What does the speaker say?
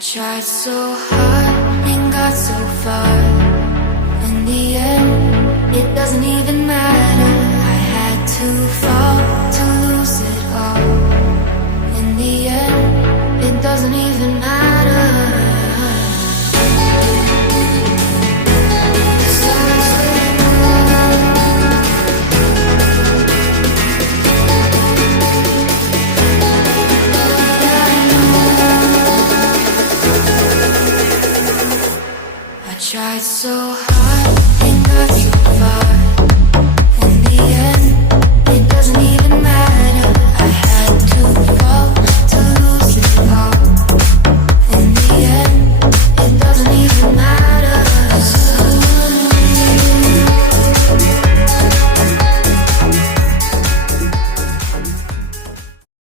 Tried so hard and got so far. In the end, it doesn't even matter. I had to fall to lose it all. In the end, it doesn't even matter. Tried so hard.